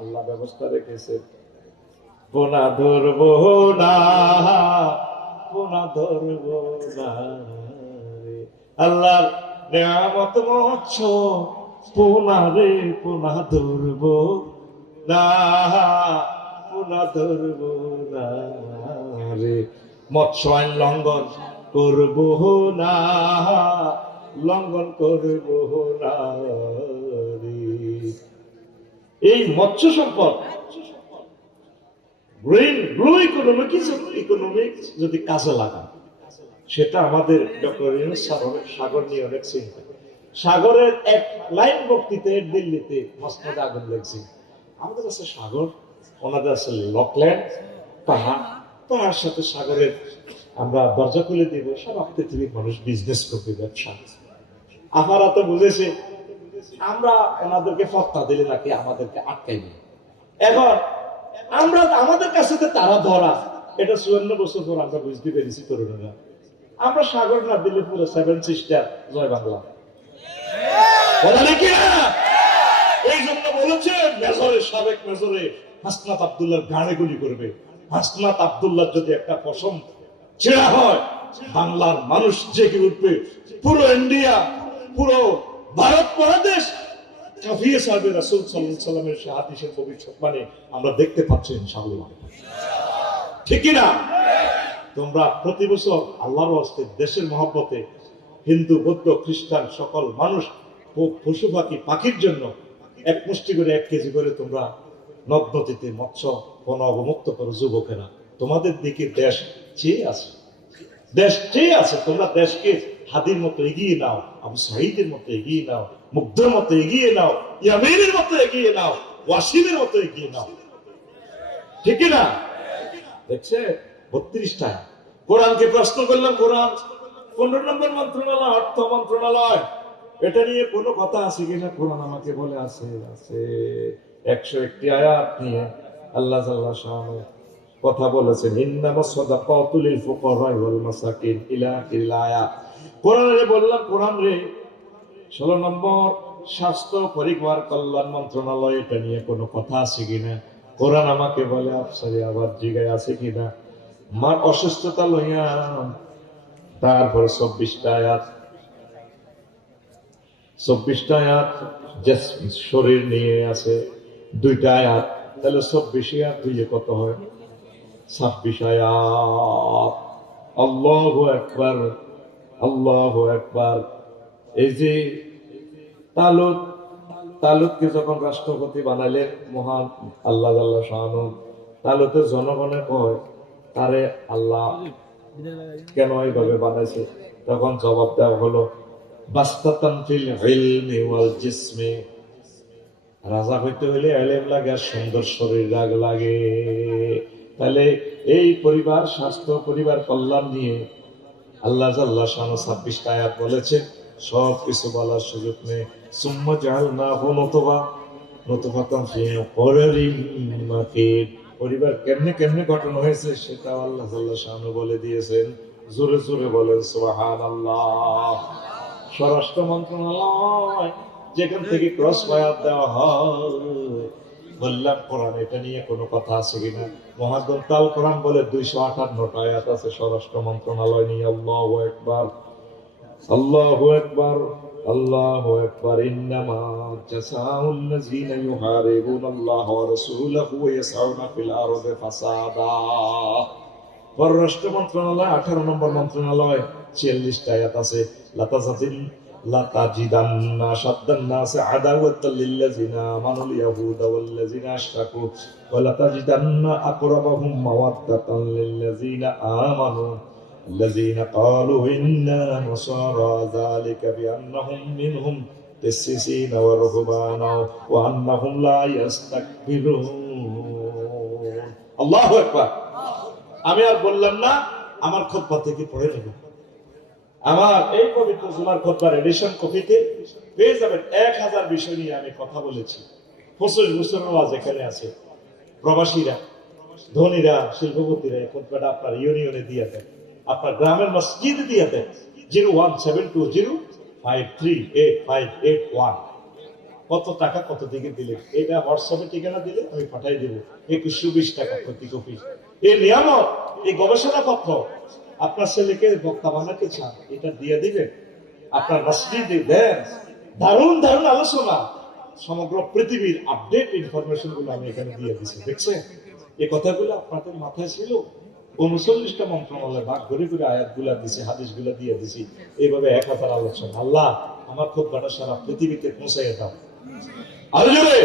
আল্লাহ ব্যবস্থা রেখেছে। পোনা ধরবো না, পোনা ধরবো না রে। আল্লাহর নেয়ামত মৎস্য পোনা রে, পোনা ধরবো না, পোনা ধরবো না রে। মৎস্য আইন লঙ্ঘন করবো না, লঙ্ঘন করবো না রে। এই মৎস্য সম্পদ ব্লু ইকোনমিক্স যদি কাজে লাগান, সেটা আমাদের ডক্টর ইউনূস সাগর নিয়ে অনেক চিন্তা। সাগরের এক লাইন বক্তৃতা দিল্লিতে মসনদে আগুন লাগছে। আমাদের আছে সাগর, ওনাদের আছে লকল্যান্ড, পাহাড়। পাহাড় সাথে সাগরের আমরা দরজা খুলে দিব, সারা পৃথিবীর মানুষ বিজনেস করবে, ব্যবসা। আপনারা তো বুঝেছে, আমরা ওনাদেরকে ফত্তা দিলে নাকি আমাদেরকে আটকাইবে। এখন আমরা আমাদের কাছে তো তারা ধরা, এটা 54 বছর পর আমরা বুঝতে পেরেছি তরুণেরা। আমরা সাগর না দিলে পুরো 7 সিস্টার জয় বাংলা বলা নাকি না? এই জন্য বলেছে মেজরে, সাবেক মেজরে হাসনাত আব্দুল্লাহর গাড়ে গুলি করবে। হাসনাত আব্দুল্লাহ যদি একটা পশম ছেঁড়া হয়, বাংলার মানুষ জেগে উঠবে। পুরো ইন্ডিয়া, পুরো ভারত মহাদেশ কাফিয়ে সাহেব রাসূল সাল্লাল্লাহু আলাইহি ওয়াসাল্লামের সেই হাদিসের ভবিষ্যৎবাণী আমরা দেখতে পাচ্ছি ইনশাআল্লাহ, ঠিক কি না? তোমরা প্রতি বছর আল্লাহর ওয়াস্তে দেশের মহব্বতে হিন্দু, বৌদ্ধ, খ্রিস্টান সকল মানুষ, পশু পাখি, পাখির জন্য এক মুষ্টি করে 1 কেজি করে তোমরা নদ নদীতে মৎস্য বন অবমুক্ত করো। যুবকেরা, তোমাদের দিকে দেশ চেয়ে আছে, দেশ চেয়ে আছে। তোমরা দেশকে হাদির মতো এগিয়ে নাও, আবু সাঈদের মতো এগিয়ে নাও, মুগ্ধর মতো এগিয়ে নাও, ইয়ামিনের মতো এগিয়ে নাও, ওয়াসিমের মতো এগিয়ে নাও, ঠিক না? দেখছে 32টা কোরআনকে প্রশ্ন করলাম। কোরআন 15 নম্বর মন্ত্রণালয়, অর্থ মন্ত্রণালয়, এটা নিয়ে কোনো কথা আছে কিনা? কোরআন আমাকে বলে আছে, আছে। 101টি আয়াত নিয়ে আল্লাহ জাল্লা শাআনু কথা বলেছেন। ইন্নামাস সাদাকাতু লিল ফুকারা ওয়াল মাসাকিন ইলা আখিরিল আয়াত। কোরআনে বললাম, কোরআন রে 16 নম্বর স্বাস্থ্য পরিবার কল্যাণ মন্ত্রণালয়, এটা নিয়ে কোনো কথা আছে কিনা? কোরআন আমাকে বলে আফসারি আবার জিগায় আছে কিনা। মার অসুস্থতা লইয়া তারপর 24টা আয়াত, 24টা আয়াত যে শরীর নিয়ে আছে 2টা আয়াত, তাহলে 24 আয়াত দুইয়ে কত হয়? 26 আয়াত। আল্লাহু আকবার, আল্লাহু আকবার। এই যে তালুতকে যখন রাষ্ট্রপতি বানাইলেন মহান আল্লাহ জাল্লা শাআনু, তালুতের জনগণে কয় তারে আল্লাহ কেন এইভাবে বানাইছে? তখন জবাব দেওয়া হলো, বাস্তাতান ফিল ইলমি ওয়াল জিসমি। রাজা হইতে হইলে ইলম লাগে আর সুন্দর শরীর লাগে। তাহলে এই পরিবার স্বাস্থ্য, পরিবার কল্যাণ নিয়ে আল্লাহ জাল্লা শাআনু 26টা আয়াত বলেছেন। সব কিছু বলার সুযোগ নেই। সুম্মা জাআলনাহু নুতফাতান ফি করারিন মাকিন। পরিবার কেমনে কেমনে গঠন হয়েছে সেটা আল্লাহ জাল্লা শাআনু বলে দিয়েছেন। জোরে জোরে বলেন সুবহানাল্লাহ। স্বরাষ্ট্র মন্ত্রণালয় যেখান থেকে ক্রস ফায়ার দেওয়া হয়, বললাম কোরআন এটা নিয়ে কোনো কথা আছে কিনা? মহাগ্রন্থ আল কোরআন বলে 258টা আয়াত আছে স্বরাষ্ট্র মন্ত্রণালয় নিয়ে। আল্লাহু আকবার, আল্লাহু আকবার, আল্লাহু আকবার। ইন্নামা জাযাউল লাযিনা ইউহারিবুনাল্লাহ ওয়া রাসূলাহু ওয়া ইয়াসআউনা ফিল আরদি ফাসাদা। পররাষ্ট্র মন্ত্রণালয় 18 নম্বর মন্ত্রণালয় 46টা আয়াত আছে। লাতাজিদান্না শাদ্দান নাসি আদাওয়াতাল লিল্লাযিনা আমানুল ইয়াহুদা ওয়াল লাযিনা আশরাকু ওয়া লাতাজিদান্না আকরাবাহুম মাওয়াদ্দাতান লিল্লাযিনা আমানু الذين قالوا إنا نصارى ذلك بأنهم منهم قسيسين ورهبانا وأنهم لا يستكبرون. الله أكبر. আমি আর বললাম না, আমার খুতবা থেকে পড়ে নেব। আমার এই পবিত্র জুমার খুতবার এডিশন কপিতে পেয়ে যাবেন। 1000 বিষয় নিয়ে আমি কথা বলেছি। 25 বছর ওয়াজ এখানে আছে। প্রবাসীরা, ধনীরা, শিল্পপতিরা এই খুতবাটা আপনার ইউনিয়নে দিয়ে দেন, আপনার গ্রামের মসজিদে দিয়ে দেন। 01720538581। কত টাকা কত দিকে দিলে, এটা হোয়াটসঅ্যাপে ঠিকানা দিলে আমি পাঠাই দেবো 2120 টাকা প্রতি কপি। এই নিয়ামত, এই গবেষণা পত্র আপনার ছেলেকে বক্তা বানাতে চান, এটা দিয়ে দিবেন আপনার মসজিদে দেন। দারুণ দারুণ আলোচনা, সমগ্র পৃথিবীর আপডেট ইনফরমেশন গুলো আমি এখানে দিয়ে দিচ্ছি। দেখছেন এই কথাগুলো আপনাদের মাথায় ছিল? 39টা মন্ত্রণালয় ভাগ করে করে আয়াত গুলা দিছি, হাদিস গুলা দিয়ে দিছি। এইভাবে 1000 আলোচনা। আল্লাহ আমার খুব সারা পৃথিবীতে পৌঁছাইয়া দাও। আরো জোরে